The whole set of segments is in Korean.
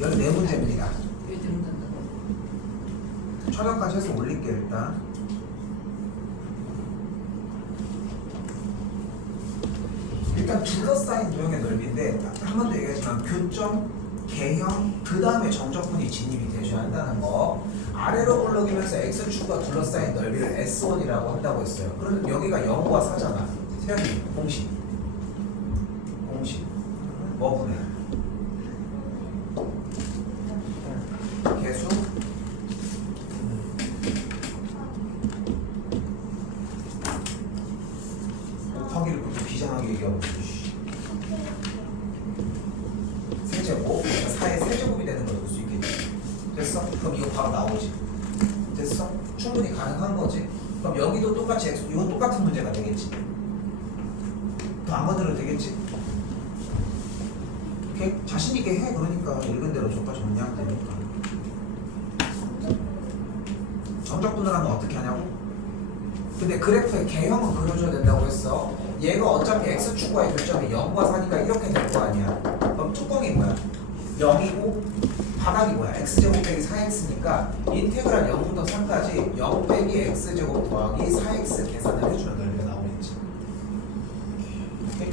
14문제입니다. 왜 들어간다? 촬영까지 해서 올릴게 일단. 일단 둘러싸인 도형의 넓이인데 한 번 더 얘기하지만 교점, 개형, 그 다음에 정적분이 진입이 되셔야 한다는 거. 아래로 올라오면서 x축과 둘러싸인 넓이를 S1이라고 한다고 했어요. 그럼 여기가 0과 4잖아. 세연이 공식. 공식. 뭐 분해? 개수? 곱하기를 그렇게 비장하게 얘기하고 있어, 씨. 세제곱, 그러니까 4의 세제곱이 되는 걸 볼 수 있겠지. 됐어? 그럼 이거 바로 나오지. 됐어? 충분히 가능한 거지. 그럼 여기도 똑같이 x, 이거 똑같은 문제가 되겠지. 더 안 건드려도 되겠지. 오케이? 자신 있게 해. 그러니까 읽은 대로 조과 정리하면 되니까. 정적분을 하면 어떻게 하냐고? 근데 그래프의 개형은 그려줘야 된다고 했어. 얘가 어차피 x축과의 교점이 0과 4니까 이렇게 될 거 아니야. 그럼 뚜껑이 뭐야? 0이고 바닥이 뭐야? x제곱 빼기 4x니까 인테그랄 0부터 3까지 0 빼기 x제곱 더하기 4x 계산을 해주는 넓이가 나오겠지. 오케이?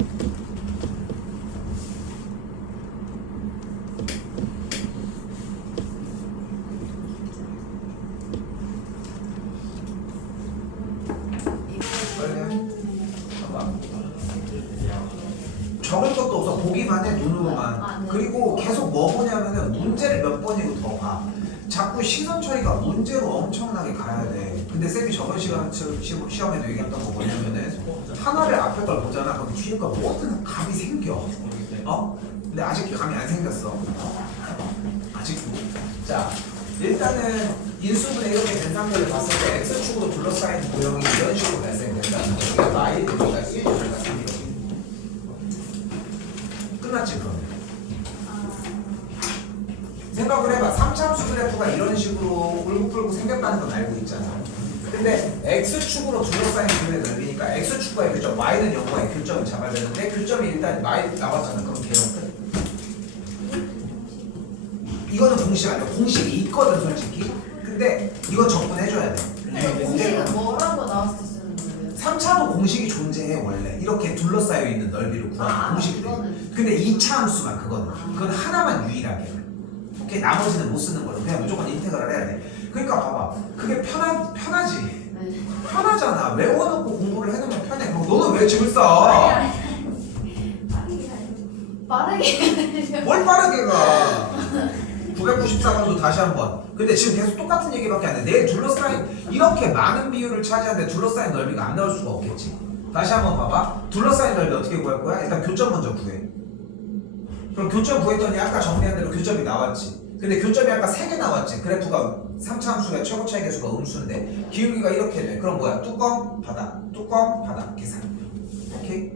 빨리 해. 봐봐. 적을 것도 없어 보기만 해 눈으로만 아, 네. 그리고 계속 뭐 보냐면은 문제를 몇 번이고 더 봐. 자꾸 시선 처리가 문제로 엄청나게 가야 돼. 근데 쌤이 저번 시간 시- 시- 시험에도 얘기했던 거 뭐냐면은 하나를 앞에 걸 보잖아. 그럼 뒤에 거 뭐든 감이 생겨. 어? 근데 아직 감이 안 생겼어. 아직도 자 일단은 인수분해 이렇게 된 상태를 봤을 때 x축으로 둘러싸인 도형이 이런 식으로 발생된다 여기가 마일 여기가 1 여기가 3 이렇게 끝났지 그러면 생각을 해봐. 3차함수 그래프가 이런 식으로 울고불고 생겼다는 건 알고 있잖아. 근데 x축으로 둘러싸인 그림의 넓이니까 x축과의 교점 y는 0과의 교점을 잡아야 되는데 교점이 일단 y 나왔잖아. 그럼 개형 끝 이거는 공식 아니야. 공식이 있거든 솔직히. 근데 이건 접근해줘야 돼. 근데 공식은 뭐라고 나왔을 때 쓰는 거예요? 3차도 공식이 존재해 원래. 이렇게 둘러싸여 있는 넓이를 구하는 아, 공식이. 그거는. 근데 2차 함수만 그거는. 그건 하나만 유일하게 오케이 나머지는 못 쓰는 걸로 그냥 무조건 인테그랄 해야 돼. 그러니까 봐봐. 그게 편하, 편하지. 네. 편하잖아. 외워놓고 공부를 해놓으면 편해. 그럼 너는 왜 집을 싸? 빠르게 뭘 빠르게 가? 994번도 다시 한번. 근데 지금 계속 똑같은 얘기밖에 안 돼 내일 둘러싸인 이렇게 많은 비율을 차지하는데 둘러싸인 넓이가 안 나올 수가 없겠지. 다시 한번 봐봐. 둘러싸인 넓이 어떻게 구할 거야? 일단 교점 먼저 구해 그럼 교점 구했더니 아까 정리한 대로 교점이 나왔지 근데 교점이 아까 3개 나왔지 그래프가 3차 함수의 최고 차이 계수가 음수인데 기울기가 이렇게 돼 그럼 뭐야? 뚜껑 바닥 뚜껑 바닥 계산 오케이?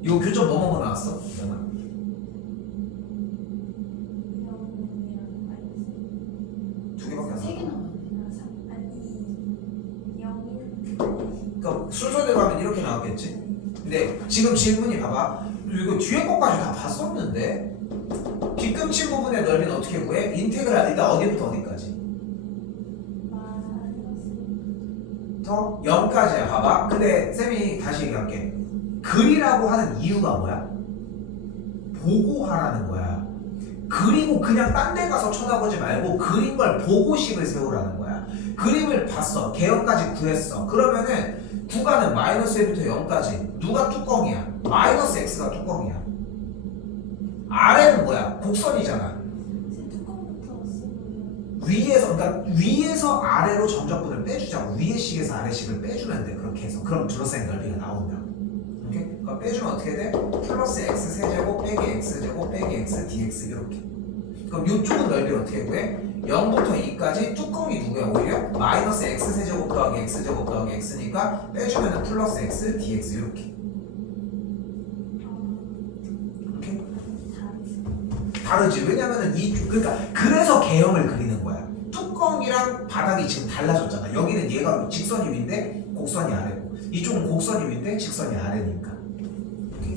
이거 교점 뭐뭐뭐 나왔어? 연아? 두 개밖에 안 나왔네 그러니까 순서대로 하면 이렇게 나왔겠지. 근데 지금 질문이 봐봐. 이거 뒤에 것까지 다 봤었는데 뒤꿈치 부분의 넓이는 어떻게 구해? 인테그랄 일단 어디부터 어디까지? 더 0까지야. 봐봐. 근데 쌤이 다시 얘기할게. 글이라고 하는 이유가 뭐야? 보고 하라는 거야. 그리고 그냥 딴 데 가서 쳐다보지 말고 그린 걸 보고식을 세우라는 거야. 그림을 봤어. 개형까지 구했어. 그러면은 구간은 마이너스 1부터 0까지 누가 뚜껑이야? 마이너스 x가 뚜껑이야. 아래는 뭐야? 곡선이잖아. 위에서 그러니까 위에서 아래로 전적분을 빼주자고 위의 식에서 아래 식을 빼주면 돼 그렇게 해서 그럼 둘러싸인 넓이가 나오면? 그럼 빼주면 어떻게 돼? 플러스 x 세제곱 빼기 x 제곱 빼기 x dx 이렇게 그럼 이쪽은 넓이를 어떻게 구해? 0부터 2까지 뚜껑이 누구야 오히려? 마이너스 x 세제곱 더하기 x 제곱 더하기 x니까 빼주면은 플러스 x dx 이렇게 오케이? 다르지 왜냐면은 이 그러니까 그래서 개형을 그리는 거야 뚜껑이랑 바닥이 지금 달라졌잖아 여기는 얘가 직선이 위인데 곡선이 아래고 이쪽은 곡선이 위인데 직선이 아래니까 오케이?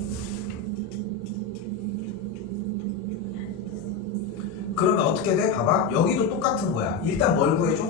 그러면 어떻게 돼? 봐봐. 여기도 똑같은 거야. 일단 뭘 구해줘?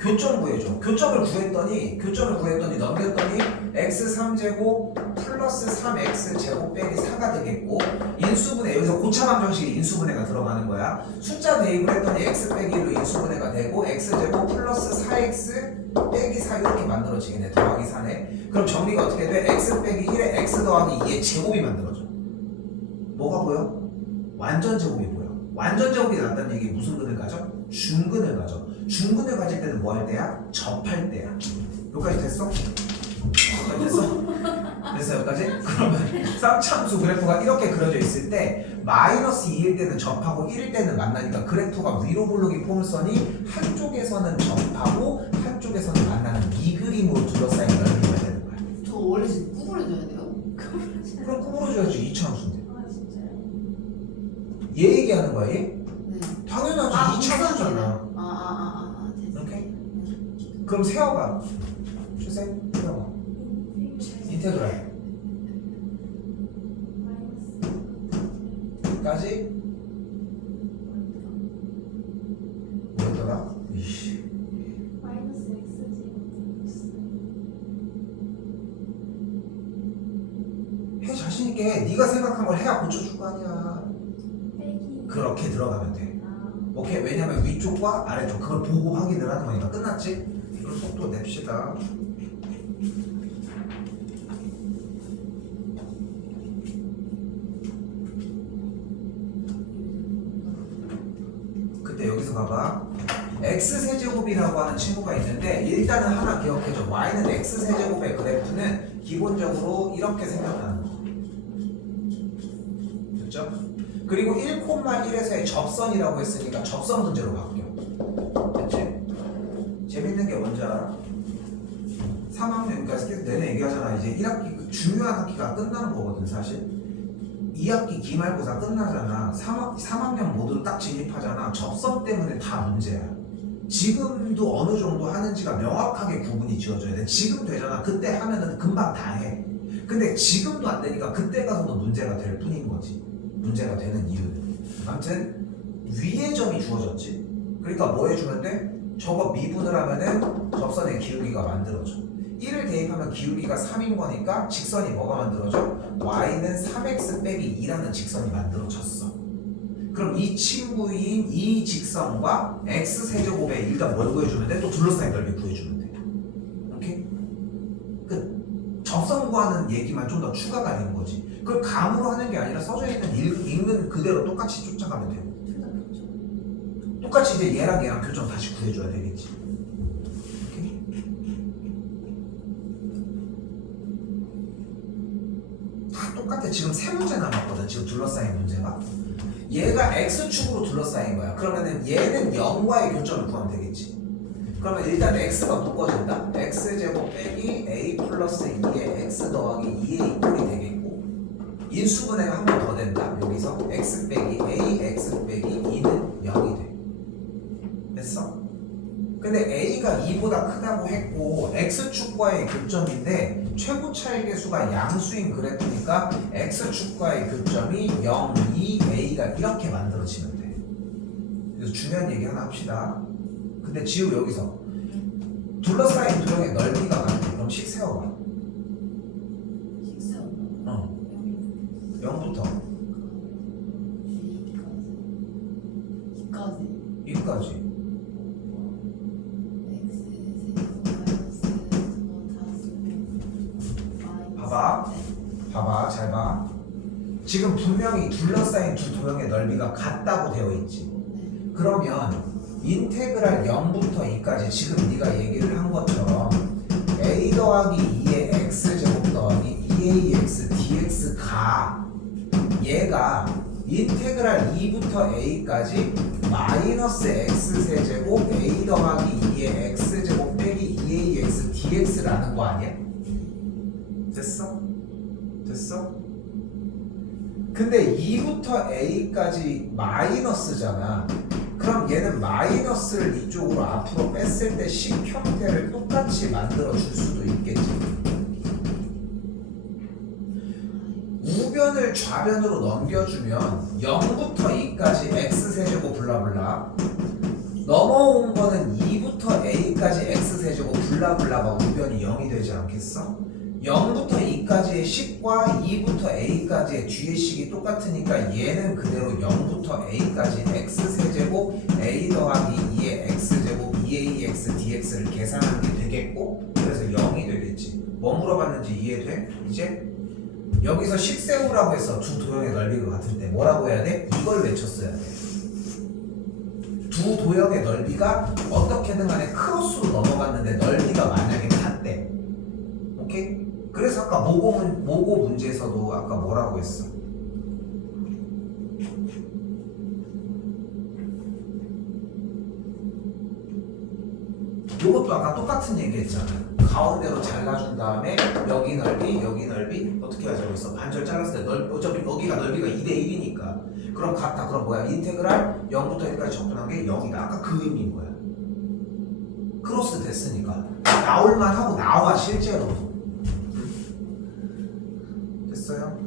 교점 구해줘. 교점을 구했더니 교점을 구했더니 넘겼더니 x 3제곱 플러스 3x 제곱 빼기 4가 되겠고 인수분해 여기서 고차방 정식이 인수분해가 들어가는 거야. 숫자 대입을 했더니 x 빼기 1로 인수분해가 되고 x 제곱 플러스 4x 빼기 4 이렇게 만들어지겠네. 더하기 4네. 그럼 정리가 어떻게 돼? x 빼기 1에 x 더하기 2의 제곱이 만들어져. 뭐가 보여? 완전 제곱이 보여. 완전 제곱이 났다는 얘기 무슨 근을 가져? 중근을 가져. 중근을 가질 때는 뭐 할 때야? 접할 때야. 여기까지 됐어? 여기까지 됐어? 됐어 여기까지? 그러면 쌍참수 그래프가 이렇게 그려져 있을 때 마이너스 2일 때는 접하고 1일 때는 만나니까 그래프가 위로 볼록이 포물선이 한쪽에서는 접하고 한쪽에서는 만나는 이 그림으로 둘러싸인 넓이가 되는 거야. 저 원래 지금 구부려줘야 돼요? 그럼 구부러져야지 이차함수인데. 아? 얘 얘기하는 거야 얘? 네. 당연하지 아 이차함수잖아. 아 아 아 아 됐어. 오케이? 그럼 세워봐. 주세 세워봐. 인테그랄. 까지 뭐였더라? 이씨. 해 자신 있게 네가 생각한 걸 해야 고쳐줄 거 아니야. 그렇게 들어가면 돼. 오케이 왜냐면 위쪽과 아래쪽 그걸 보고 확인을 하는 거니까 끝났지? 그럼 속도 냅시다. 그때 여기서 봐봐. x 세제곱이라고 하는 친구가 있는데 일단은 하나 기억해줘. y는 x 세제곱의 그래프는 기본적으로 이렇게 생각하 3분만 1에서의 접선이라고 했으니까 접선 문제로 바뀌어. 됐지? 재밌는 게 뭔지 알아? 3학년까지 계속 내내 얘기하잖아. 이제 1학기 그 중요한 학기가 끝나는 거거든, 사실. 2학기 기말고사 끝나잖아. 3학, 3학년 모두 딱 진입하잖아. 접선 때문에 다 문제야. 지금도 어느 정도 하는지가 명확하게 구분이 지어져야 돼. 지금 되잖아. 그때 하면은 금방 다 해. 근데 지금도 안 되니까 그때 가서도 문제가 될 뿐인 거지. 문제가 되는 이유는. 아무튼 위의 점이 주어졌지. 그러니까 뭐 해주면 돼? 저거 미분을 하면은 접선의 기울기가 만들어져. 1을 대입하면 기울기가 3인 거니까 직선이 뭐가 만들어져? y는 3x 빼기 2라는 직선이 만들어졌어. 그럼 이 친구인 이 직선과 x 세제곱에 일단 뭘 구해주면 돼? 또 둘러싸인 넓이 구해주면 돼. 오케이? 끝. 접선 구하는 얘기만 좀 더 추가가 되는 거지. 그걸 감으로 하는 게 아니라 써져 있는 읽, 읽는 그대로 똑같이 쫓아가면 돼요. 똑같이 이제 얘랑 얘랑 교점 다시 구해줘야 되겠지. 다 똑같아. 지금 세 문제 남았거든. 지금 둘러싸인 문제가. 얘가 x축으로 둘러싸인 거야. 그러면은 얘는 0과의 교점을 구하면 되겠지. 그러면 일단 x가 묶어진다. x제곱 빼기 a 플러스 2의 x 더하기 2의 이꼴이 되겠고 인수분해가 한 번 더 된다. 여기서 x 빼기 a x 빼기 2는 0이 돼. 됐어? 근데 a가 2보다 크다고 했고 x축과의 교점인데 최고 차이의 수가 양수인 그래프니까 x축과의 교점이 0, 2, a가 이렇게 만들어지면 돼. 그래서 중요한 얘기 하나 합시다. 근데 지우 여기서 둘러싸인 도형의 넓이가 같아. 그럼 식 세워봐. 0부터 이까지. 2까지. 봐봐. 봐봐, 잘 봐. 지금 분명히 둘러싸인 두 도형의 넓이가 같다고 되어 있지. 그러면 인테그랄 0부터 2까지 지금 네가 얘기를 한 것처럼 a 더하기 2의 x 제곱 더하기 2ax dx가 얘가 인테그랄 2부터 a까지 마이너스 x 세제곱 a 더하기 2의 x 제곱 빼기 2ax dx라는 거 아니야? 됐어? 됐어? 근데 2부터 a까지 마이너스잖아. 그럼 얘는 마이너스를 이쪽으로 앞으로 뺐을 때 식 형태를 똑같이 만들어 줄 수도 있겠지. 우변을 좌변으로 넘겨주면 0부터 2까지 x세제곱 블라블라 넘어온 거는 2부터 a까지 x세제곱 블라블라가 우변이 0이 되지 않겠어? 0부터 2까지의 식과 2부터 a까지의 뒤의 식이 똑같으니까 얘는 그대로 0부터 a까지 x세제곱 a 더하기 2의 x제곱 2ax dx를 계산하는 게 되겠고 그래서 0이 되겠지 뭐 물어봤는지 이해돼? 이제 여기서 식세우라고 해서 두 도형의 넓이가 같을 때 뭐라고 해야 돼? 이걸 외쳤어야 돼. 두 도형의 넓이가 어떻게든 간에 크로스로 넘어갔는데 넓이가 만약에 같대. 오케이? 그래서 아까 모고, 문, 모고 문제에서도 아까 뭐라고 했어? 요것도 아까 똑같은 얘기 했잖아. 가운데로 잘라준 다음에 여기 넓이, 여기 넓이 어떻게 하자고 했어? 반절 잘랐을 때 넓, 어차피 여기가 넓이가 2대 1이니까 그럼 같다. 그럼 뭐야? 인테그랄 0부터 1까지 접근한 게 0이다. 아까 그 의미인 거야. 크로스 됐으니까 나올만 하고 나와 실제로. 됐어요?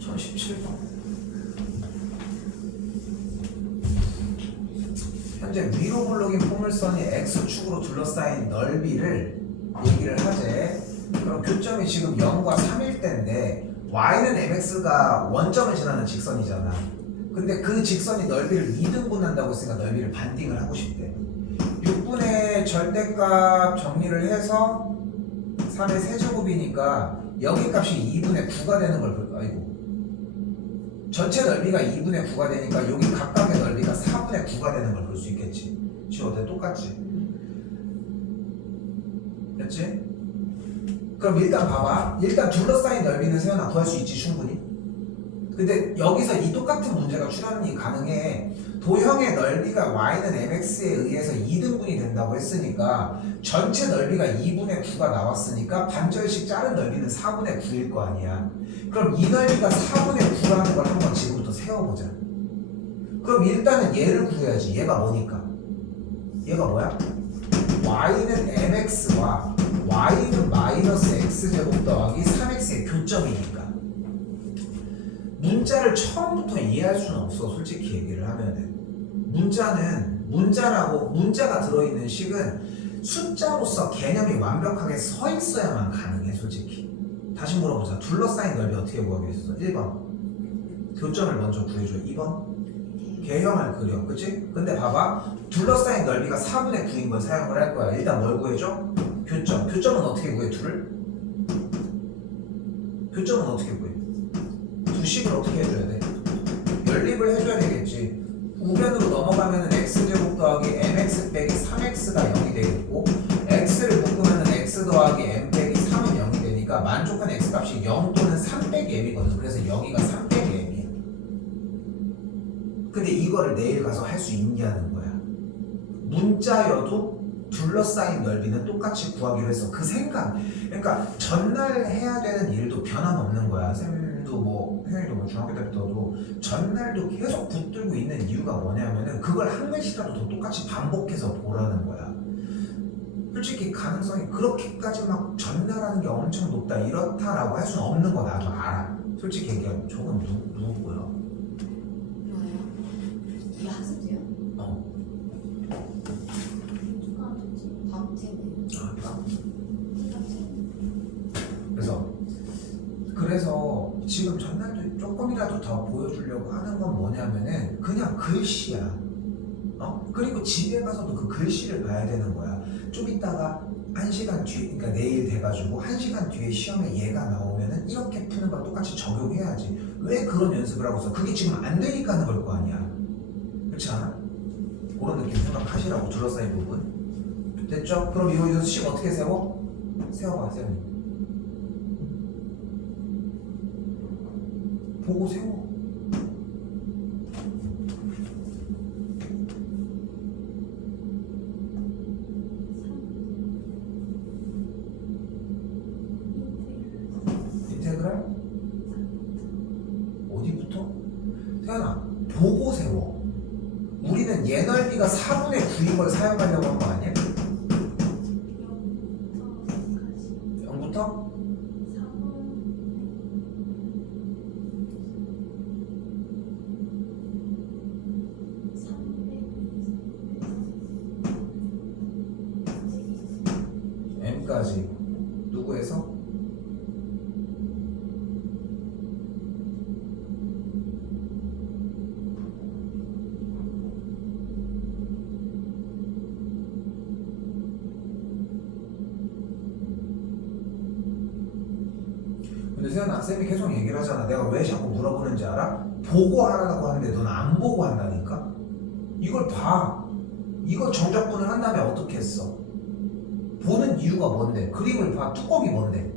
전 17번. 현재 위로 블록인 포물선이 x축으로 둘러싸인 넓이를 얘기를 하재. 그럼 교점이 지금 0과 3일 때인데 mx가 원점을 지나는 직선이잖아. 근데 그 직선이 넓이를 2등분 한다고 했으니까 넓이를 반띵을 하고 싶대. 6분의 절대값 정리를 해서 3의 세제곱이니까 여기 값이 2분의 9가 되는 걸 볼, 아이고. 전체 넓이가 2분의 9가 되니까 여기 각각의 넓이가 4분의 9가 되는 걸 볼 수 있겠지. 어때? 똑같지? 됐지? 그럼 일단 봐봐. 일단 둘러싸인 넓이는 세연아 구할 수 있지 충분히. 근데 여기서 이 똑같은 문제가 출현이 가능해. 도형의 넓이가 y는 mx에 의해서 2등분이 된다고 했으니까 전체 넓이가 2분의 9가 나왔으니까 반절씩 자른 넓이는 4분의 9일 거 아니야. 그럼 이 넓이가 4분의 9라는 걸 한번 지금부터 세워보자. 그럼 일단은 얘를 구해야지. 얘가 뭐니까? 얘가 뭐야? y는 mx와 y는 마이너스 x제곱 더하기 3x의 교점이니까 문자를 처음부터 이해할 수는 없어 솔직히 얘기를 하면은. 문자는 문자라고 문자가 들어있는 식은 숫자로서 개념이 완벽하게 서 있어야만 가능해 솔직히. 다시 물어보자. 둘러싸인 넓이 어떻게 구하겠어? 1번. 교점을 먼저 구해줘 2번. 개형을 그려 그치? 근데 봐봐. 둘러싸인 넓이가 4분의 9인 걸 사용을 할 거야. 일단 뭘 구해줘? 교점. 교점은 어떻게 구해 둘을? 교점은 어떻게 구해? 두 식을 어떻게 해줘야 돼? 연립을 해줘야 되겠지. 우변으로 넘어가면은 x제곱 더하기 mx 빼기 3x가 0이 되겠고 x를 묶으면은 x 더하기 m 빼기 3은 0이 되니까 만족한 x값이 0 또는 3 빼기 m이거든. 그래서 여기가 3 빼기 m이야. 근데 이거를 내일 가서 할 수 있냐는 거야. 문자여도 둘러싸인 넓이는 똑같이 구하기로 했어. 그 생각. 그러니까 전날 해야 되는 일도 변함없는 거야. 쌤 도뭐 혜연이도 뭐 중학교 때부터도 전날도 계속 붙들고 있는 이유가 뭐냐면은 그걸 한 글씨라도 더 똑같이 반복해서 보라는 거야. 솔직히 가능성이 그렇게까지 막 전날하는 게 엄청 높다 이렇다라고 할 수는 없는 거 나도 알아. 솔직히 얘기하면. 누구야 뭐예요? 이 학습지요? 어 다음 주에는 아, 나? 그래서 그래서 지금 전날도 조금이라도 더 보여주려고 하는 건 뭐냐면은 그냥 글씨야. 어? 그리고 집에 가서도 그 글씨를 봐야 되는 거야. 좀 이따가 한 시간 뒤에, 그러니까 내일 돼가지고 한 시간 뒤에 시험에 얘가 나오면은 이렇게 푸는 걸 똑같이 적용해야지. 왜 그런 연습을 하고 있어? 그게 지금 안 되니까 하는 걸 거 아니야. 그렇지 않아? 그런 느낌 생각하시라고 둘러싸인 부분. 됐죠? 그럼 이거 식 어떻게 세워? 세워봐, 세워. 보고 세워. 근데 세연아 쌤이 계속 얘기를 하잖아 내가 왜 자꾸 물어보는지 알아? 보고 하라고 하는데 넌 안 보고 한다니까 이걸 봐 이거 정적분을 한 다음에 어떻게 했어? 보는 이유가 뭔데? 그림을 봐 뚜껑이 뭔데?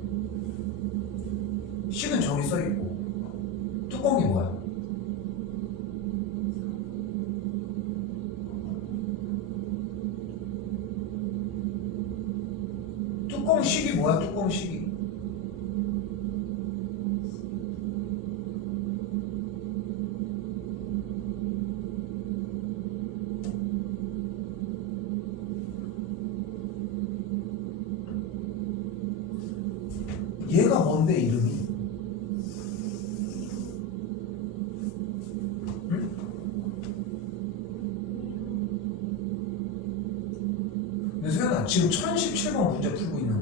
식은 저기 써있고 뚜껑이 뭐야? 뚜껑식이 뭐야 뚜껑식이 얘가 뭔데 이름이? 응? 근데 소연아 지금 1017번 문제 풀고 있는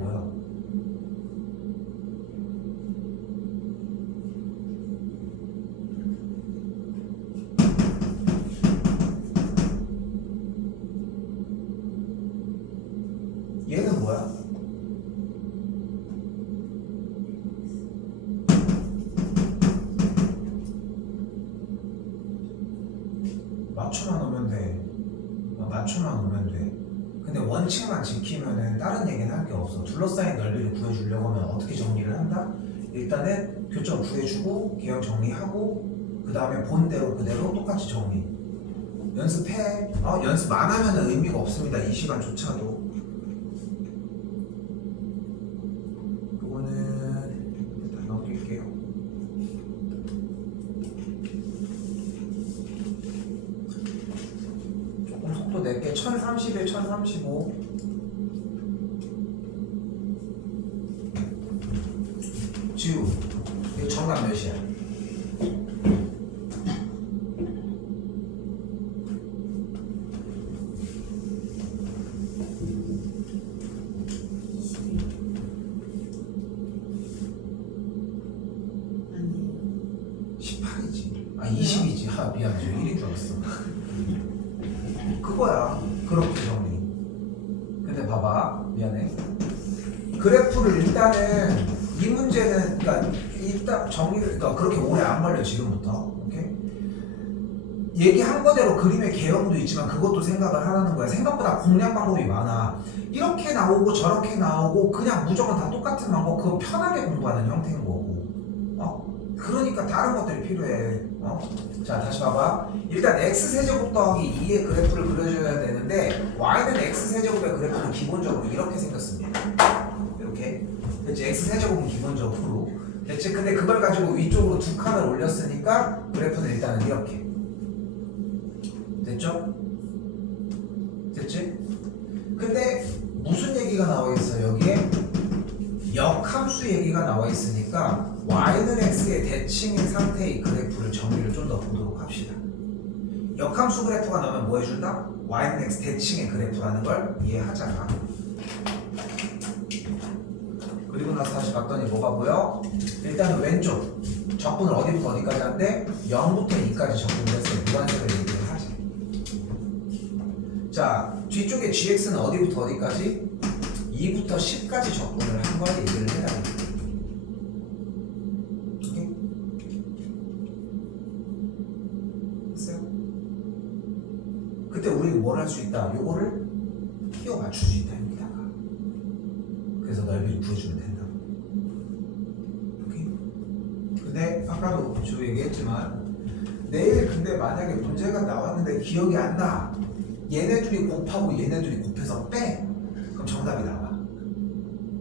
구해주고 개형 정리하고 그 다음에 본대로 그대로 똑같이 정리. 연습해. 어, 연습 안 하면 의미가 없습니다. 이 시간조차도. 그거는 일단 넘길게요. 조금 속도 낼게 1031, 1035 걸려 지금부터. 오케이? 얘기한 거대로 그림의 개형도 있지만 그것도 생각을 하라는 거야. 생각보다 공략 방법이 많아. 이렇게 나오고 저렇게 나오고 그냥 무조건 다 똑같은 방법 그거 편하게 공부하는 형태인 거고. 어? 그러니까 다른 것들이 필요해. 어? 자 다시 봐봐. 일단 x세제곱 더하기 2의 그래프를 그려줘야 되는데 y는 x세제곱의 그래프는 기본적으로 이렇게 생겼습니다. 이렇게. 그치? X세제곱은 기본적으로 됐지 근데 그걸 가지고 위쪽으로 두 칸을 올렸으니까 그래프는 일단은 이렇게 됐죠? 됐지? 근데 무슨 얘기가 나와 있어 여기에 역함수 얘기가 나와 있으니까 y는 x의 대칭인 상태의 그래프를 정리를 좀 더 보도록 합시다. 역함수 그래프가 나오면 뭐 해준다? y는 x 대칭의 그래프라는 걸 이해하잖아. 그리고 나서 다시 봤더니 뭐가 보여? 일단은 왼쪽 적분을 어디부터 어디까지 한대? 0부터 2까지 적분을 해서 무한색을 얘기를 하지. 자 뒤쪽에 gx는 어디부터 어디까지? 2부터 10까지 적분을 한 걸 얘기를 해야 돼. 오케이? 그때 우리 뭘 할 수 있다? 요거를 끼워 맞출 수 있다. 그래서 넓이를 구해주면 된다. 오케이? 근데 아까도 주로 얘기했지만 내일 근데 만약에 문제가 나왔는데 기억이 안 나. 얘네 둘이 곱하고 얘네 둘이 곱해서 빼. 그럼 정답이 나와.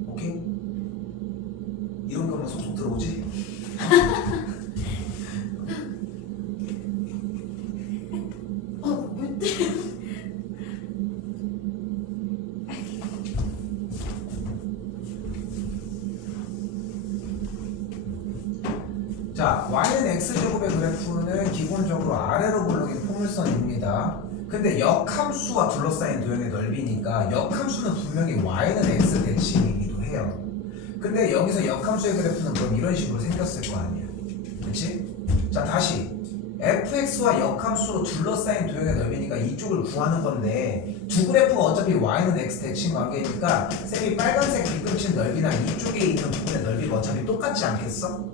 오케이? 이런 거만 속속 들어오지? 어, 왜 자, y는 x제곱의 그래프는 기본적으로 아래로 굴러긴 포물선입니다. 근데 역함수와 둘러싸인 도형의 넓이니까 역함수는 분명히 y는 x 대칭이기도 해요. 근데 여기서 역함수의 그래프는 그럼 이런 식으로 생겼을 거 아니야. 그치? 자, 다시. fx와 역함수로 둘러싸인 도형의 넓이니까 이쪽을 구하는 건데 두 그래프가 어차피 y는 x 대칭 관계니까 쌤이 빨간색 뒤꿈치 넓이나 이쪽에 있는 부분의 넓이가 어차피 똑같지 않겠어?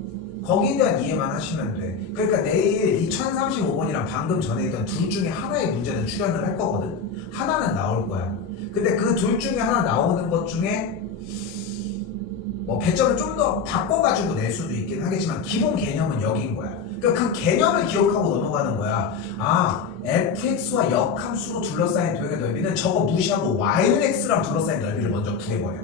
거기에 대한 이해만 하시면 돼. 그러니까 내일 이 1035번이랑 방금 전에 있던 둘 중에 하나의 문제는 출연을 할 거거든. 하나는 나올 거야. 근데 그 둘 중에 하나 나오는 것 중에 뭐 배점을 좀 더 바꿔가지고 낼 수도 있긴 하겠지만 기본 개념은 여기인 거야. 그러니까 그 개념을 기억하고 넘어가는 거야. 아, fx와 역함수로 둘러싸인 도형의 넓이는 저거 무시하고 y는 x랑 둘러싸인 넓이를 먼저 구해버려.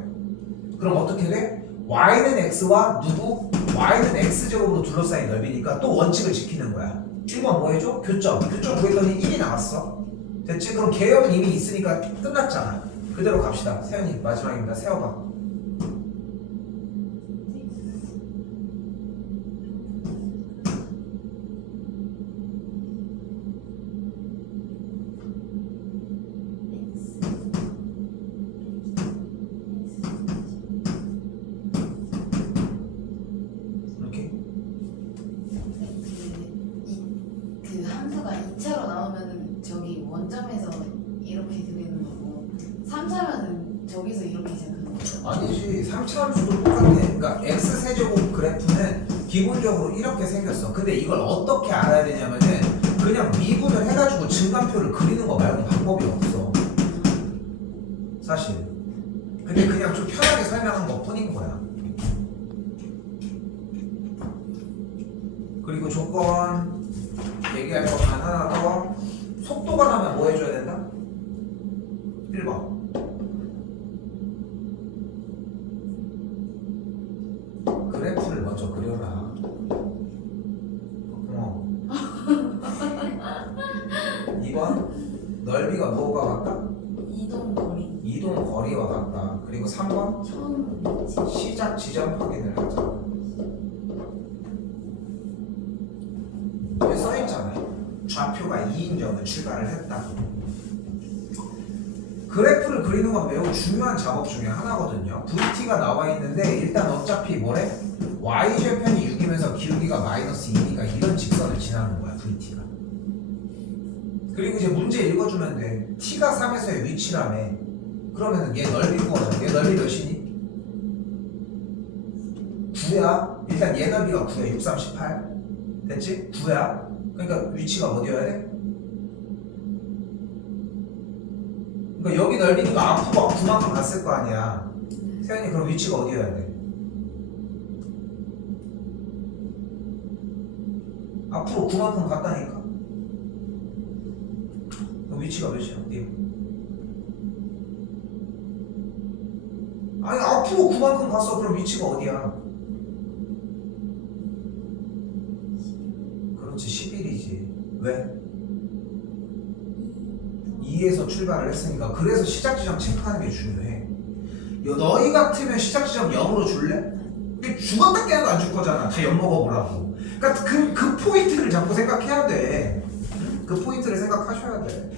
그럼 어떻게 돼? y는 x와 누구? Y는 x제곱으로 둘러싸인 넓이니까 또 원칙을 지키는 거야. 1번 뭐 해줘? 교점. 교점 구했더니 1이 나왔어. 됐지? 그럼 개혁은 이미 있으니까 끝났잖아. 그대로 갑시다. 세연이 마지막입니다. 세워봐. 기본적으로 이렇게 생겼어. 근데 이걸 어떻게 알아야 되냐면은 그냥 미분을 해가지고 증간표를 그리는 거 말고 방법이 없어. 사실. 근데 그냥 좀 편하게 설명한 것 뿐인 거야. 그리고 조건 얘기할 것만 하나 더. 속도가 나면 뭐 해줘야 된다? 1번 그려라. 어. 2번 넓이가 뭐가 같다? 이동 거리 이동 거리와 같다. 그리고 3번 처음 위치 시작 지점 확인을 하자. 여기 써 있잖아요. 좌표가 2인 점을 출발을 했다. 그래프를 그리는 건 매우 중요한 작업 중에 하나거든요. VT가 나와 있는데 일단 어차피 뭐래? Y절편이 6이면서 기울기가 마이너스 2니까 이런 직선을 지나는 거야 VT가. 그리고 이제 문제 읽어주면 돼. t가 3에서의 위치라며. 그러면은 얘 넓이 구하자. 얘 넓이 몇이니? 9야. 일단 얘 넓이가 9야. 6, 3, 18. 됐지? 9야. 그러니까 위치가 어디여야 돼? 그러니까 여기 넓이니까 앞으로 9만큼 갔을 거 아니야. 세연이 그럼 위치가 어디여야 돼? 앞으로 9만큼 갔다니까. 위치가 몇이야? 어디야? 아니 앞으로 9만큼 갔어. 그럼 위치가 어디야? 그렇지 11이지. 왜? 2에서 출발을 했으니까 그래서 시작 지점 체크하는 게 중요해. 여, 너희 같으면 시작 지점 0으로 줄래? 죽었다 깨도 안 줄 거잖아. 다 엿 먹어보라고. 그러니까 그, 그 포인트를 자꾸 생각해야 돼. 응? 그 포인트를 생각하셔야 돼.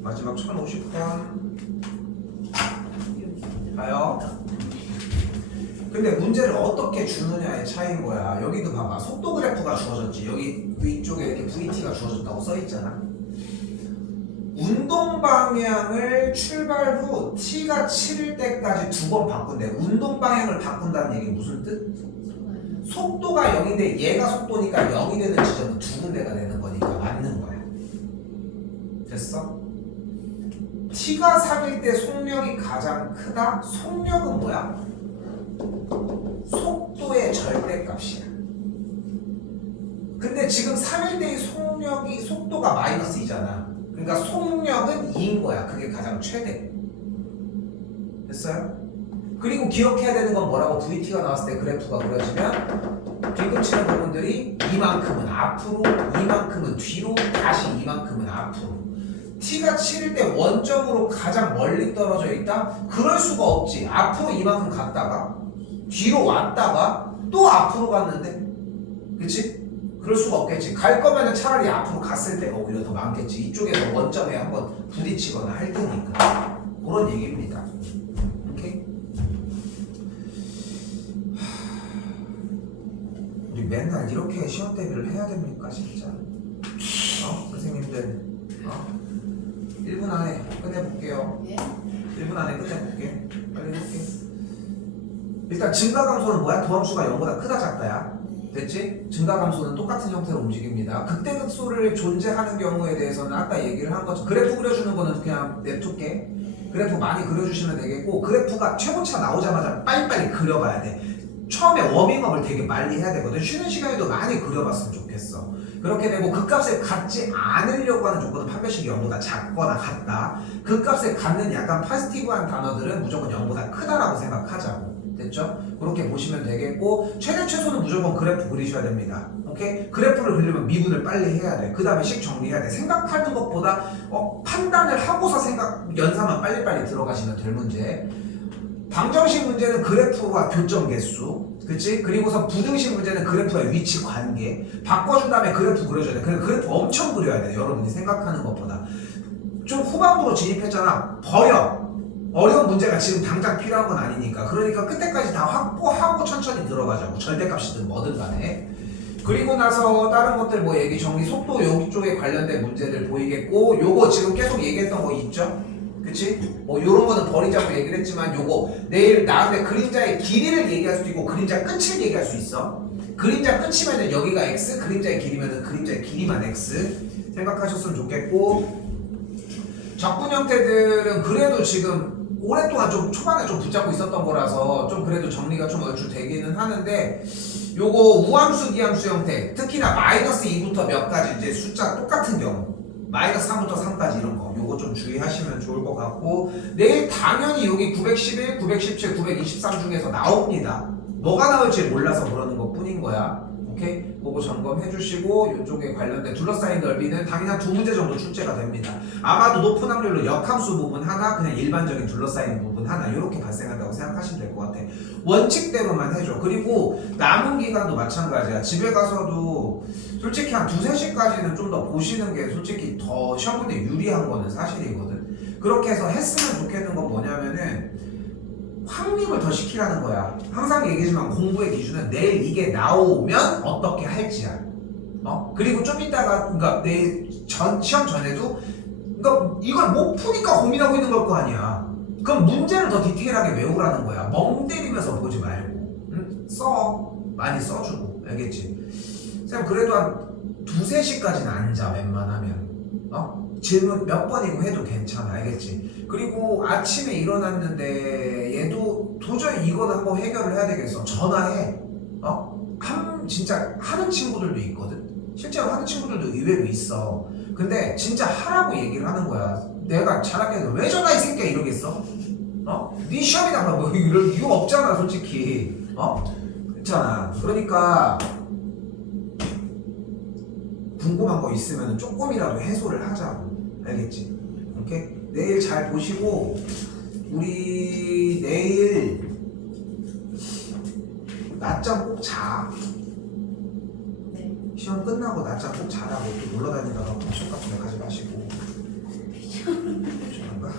마지막 1050번 가요. 근데 문제를 어떻게 주느냐의 차이인 거야. 여기도 봐봐. 속도 그래프가 주어졌지. 여기 위쪽에 이렇게 VT가 주어졌다고 써 있잖아. 운동 방향을 출발 후 t가 7일 때까지 두 번 바꾼대. 운동 방향을 바꾼다는 얘기 무슨 뜻? 속도가 0인데 얘가 속도니까 0이 되는 지점은 두 군데가 되는 거니까 맞는 거야. 됐어? t가 3일 때 속력이 가장 크다? 속력은 뭐야? 속도의 절대값이야. 근데 지금 3일 때의 속력이 속도가 마이너스 2잖아. 그러니까 속력은 2인 거야. 그게 가장 최대. 됐어요? 그리고 기억해야 되는 건 뭐라고 VT가 나왔을 때 그래프가 그려지면 뒤꿈치는 부분들이 이만큼은 앞으로, 이만큼은 뒤로, 다시 이만큼은 앞으로. T가 7일 때 원점으로 가장 멀리 떨어져 있다? 그럴 수가 없지. 앞으로 이만큼 갔다가 뒤로 왔다가 또 앞으로 갔는데, 그치? 그럴 수가 없겠지. 갈 거면은 차라리 앞으로 갔을 때가 오히려 더 많겠지. 이쪽에서 원점에 한번 부딪히거나 할 테니까. 그런 얘기입니다. 오케이? 우리 맨날 이렇게 시험 대비를 해야 됩니까, 진짜? 어? 선생님들, 어? 1분 안에 끝내볼게요. 예? 1분 안에 끝내볼게. 빨리 해볼게. 일단 증가 감소는 뭐야? 도함수가 0보다 크다 작다야? 네. 됐지? 증가 감소는 똑같은 형태로 움직입니다. 극대 극소를 존재하는 경우에 대해서는 아까 얘기를 한 것처럼 그래프 그려주는 거는 그냥 냅둘게. 그래프 많이 그려주시면 되겠고 그래프가 최고차 나오자마자 빨리빨리 그려봐야 돼. 처음에 워밍업을 되게 빨리 해야 되거든. 쉬는 시간에도 많이 그려봤으면 좋겠어. 그렇게 되고 극값에 갖지 않으려고 하는 조건은 판별식이 0보다 작거나 같다. 극값에 갖는 약간 파지티브한 단어들은 무조건 0보다 크다라고 생각하자고. 됐죠? 그렇게 보시면 되겠고 최대 최소는 무조건 그래프 그리셔야 됩니다. 오케이? 그래프를 그리려면 미분을 빨리 해야 돼. 그 다음에 식 정리해야 돼. 생각하는 것보다 어, 판단을 하고서 생각 연산만 빨리빨리 들어가시면 될 문제. 방정식 문제는 그래프와 교점 개수, 그치? 그리고서 부등식 문제는 그래프와 위치 관계. 바꿔준 다음에 그래프 그려줘야 돼. 그래 그래프 엄청 그려야 돼. 여러분이 생각하는 것보다. 좀 후반부로 진입했잖아. 버려. 어려운 문제가 지금 당장 필요한 건 아니니까. 그러니까 끝에까지 다 확보하고 천천히 들어가자고. 절대값이든 뭐든 간에. 그리고 나서 다른 것들 뭐 얘기 정리 속도 여기 쪽에 관련된 문제들 보이겠고 요거 지금 계속 얘기했던 거 있죠? 그치? 뭐 요런 거는 버리자고 얘기를 했지만 요거 내일 나중에 그림자의 길이를 얘기할 수도 있고 그림자 끝을 얘기할 수 있어 그림자 끝이면은 여기가 x 그림자의 길이면은 그림자의 길이만 x 생각하셨으면 좋겠고 적분 형태들은 그래도 지금 오랫동안 좀 초반에 좀 붙잡고 있었던 거라서 좀 그래도 정리가 좀 얼추 되기는 하는데 요거 우함수 기함수 형태 특히나 마이너스 2부터 몇 가지 이제 숫자 똑같은 경우 마이너스 3부터 3까지 이런 거 요거 좀 주의하시면 좋을 것 같고 내일 당연히 여기 911, 917, 923 중에서 나옵니다. 뭐가 나올지 몰라서 그러는 것 뿐인 거야 오케이? 그거 점검해 주시고 이쪽에 관련된 둘러싸인 넓이는 당연히 한 두 문제 정도 출제가 됩니다. 아마도 높은 확률로 역함수 부분 하나 그냥 일반적인 둘러싸인 부분 하나 이렇게 발생한다고 생각하시면 될 것 같아. 원칙대로만 해줘. 그리고 남은 기간도 마찬가지야. 집에 가서도 솔직히 한 두세 시까지는 좀 더 보시는 게 솔직히 더 시험 문제 유리한 거는 사실이거든. 그렇게 해서 했으면 좋겠는 건 뭐냐면은 확립을 더 시키라는 거야 항상 얘기지만 공부의 기준은 내일 이게 나오면 어떻게 할지야 어? 그리고 좀 이따가 그러니까 내일 전 시험 전에도 그러니까 이걸 못 푸니까 고민하고 있는 걸 거 아니야 그럼 문제를 더 디테일하게 외우라는 거야 멍 때리면서 보지 말고 응? 써 많이 써주고 알겠지? 쌤 그래도 한 두세 시까지는 앉아 웬만하면 어? 질문 몇 번이고 해도 괜찮아 알겠지? 그리고 아침에 일어났는데 얘도 도저히 이거는 한번 해결을 해야 되겠어 전화해 어? 한 진짜 하는 친구들도 있거든 실제로 하는 친구들도 의외로 있어 근데 진짜 하라고 얘기를 하는 거야 내가 잘하게 왜 전화 이 새끼야 이러겠어? 어? 네 시험이나 뭐 이럴 이유 없잖아 솔직히 어? 있잖아 그러니까 궁금한 거 있으면 조금이라도 해소를 하자고 알겠지? 오케이? 내일 잘 보시고 우리 내일 낮잠 꼭 자. 네. 시험 끝나고 낮잠 꼭 자라고 놀러 다니다가 엄청 같은 데 가지 마시고. 잠깐만.